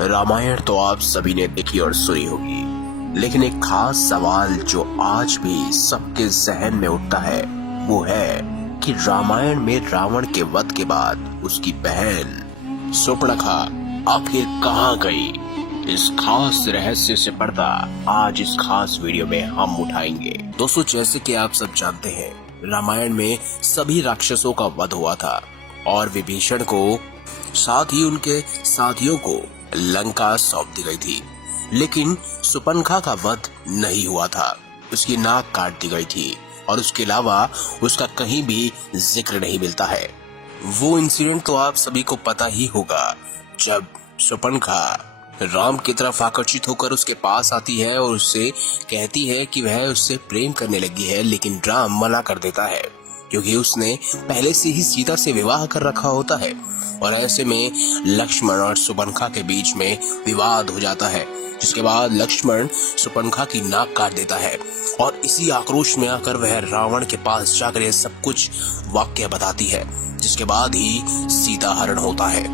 रामायण तो आप सभी ने देखी और सुनी होगी, लेकिन एक खास सवाल जो आज भी सबके जहन में उठता है वो है कि रामायण में रावण के वध के बाद उसकी बहन सुपर्णखा आखिर कहाँ गई। इस खास रहस्य से पर्दा आज इस खास वीडियो में हम उठाएंगे। दोस्तों, जैसे कि आप सब जानते हैं, रामायण में सभी राक्षसों का वध हुआ था और विभीषण को साथ ही उनके साथियों को लंका सौंप दी गई थी, लेकिन सुपर्णखा का वध नहीं हुआ था। उसकी नाक काट दी गई थी और उसके अलावा उसका कहीं भी जिक्र नहीं मिलता है। वो इंसिडेंट तो आप सभी को पता ही होगा, जब सुपर्णखा राम की तरफ आकर्षित होकर उसके पास आती है और उससे कहती है कि वह उससे प्रेम करने लगी है, लेकिन राम मना कर देता है क्योंकि उसने पहले से ही सीता से विवाह कर रखा होता है। और ऐसे में लक्ष्मण और सुपर्णखा के बीच में विवाद हो जाता है, जिसके बाद लक्ष्मण सुपर्णखा की नाक काट देता है और इसी आक्रोश में आकर वह रावण के पास जाकर यह सब कुछ वाक्य बताती है, जिसके बाद ही सीता हरण होता है।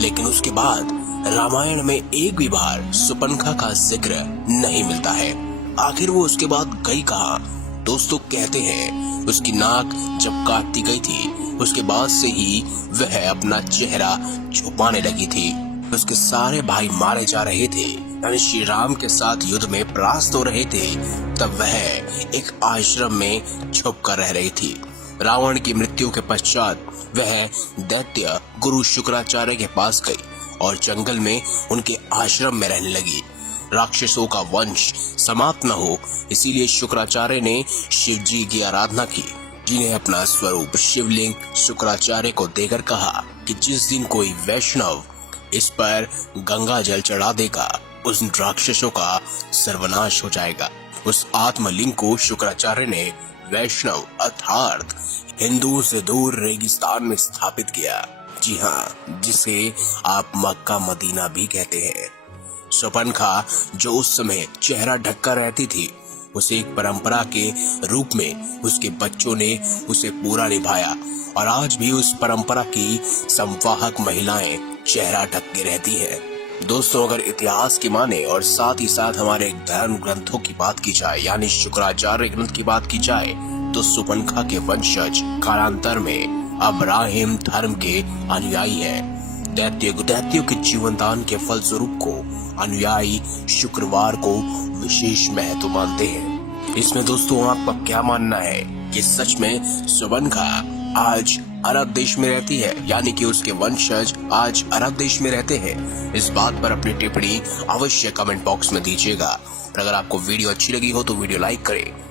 लेकिन उसके बाद रामायण में एक भी बार सुपर्णखा का जिक्र नहीं मिलता है। आखिर वो उसके बाद गई कहाँ? दोस्तों, कहते हैं उसकी नाक जब काट दी गई थी उसके बाद से ही वह अपना चेहरा छुपाने लगी थी। उसके सारे भाई मारे जा रहे थे, यानी श्री राम के साथ युद्ध में परास्त हो रहे थे, तब वह एक आश्रम में छुप कर रह रही थी। रावण की मृत्यु के पश्चात वह दैत्य गुरु शुक्राचार्य के पास गई और जंगल में उनके आश्रम में रहने लगी। राक्षसों का वंश समाप्त न हो, इसीलिए शुक्राचार्य ने शिव जी की आराधना की, जिन्हें अपना स्वरूप शिवलिंग शुक्राचार्य को देकर कहा कि जिस दिन कोई वैष्णव इस पर गंगा जल चढ़ा देगा, उस राक्षसों का सर्वनाश हो जाएगा। उस आत्मलिंग को शुक्राचार्य ने वैष्णव अर्थात हिंदुओं से दूर रेगिस्तान में स्थापित किया। जी हाँ, जिसे आप मक्का मदीना भी कहते हैं। सुपर्णखा जो उस समय चेहरा ढककर रहती थी, उसे एक परंपरा के रूप में उसके बच्चों ने उसे पूरा निभाया और आज भी उस परंपरा की संवाहक महिलाएं चेहरा ढक के रहती हैं। दोस्तों, अगर इतिहास की माने और साथ ही साथ हमारे धर्म ग्रंथों की बात की जाए, यानी शुक्राचार्य ग्रंथ की बात की जाए, तो सुपर्णखा के वंशज कालांतर में अब्राहिम धर्म के अनुयायी हैं। दैत्यों के जीवनदान के फलस्वरूप को अनुयायी शुक्रवार को विशेष महत्व मानते हैं। इसमें दोस्तों आपका क्या मानना है कि सच में सुपर्णखा आज अरब देश में रहती है, यानी कि उसके वंशज आज अरब देश में रहते हैं? इस बात पर अपनी टिप्पणी अवश्य कमेंट बॉक्स में दीजिएगा। और अगर आपको वीडियो अच्छी लगी हो तो वीडियो लाइक करें।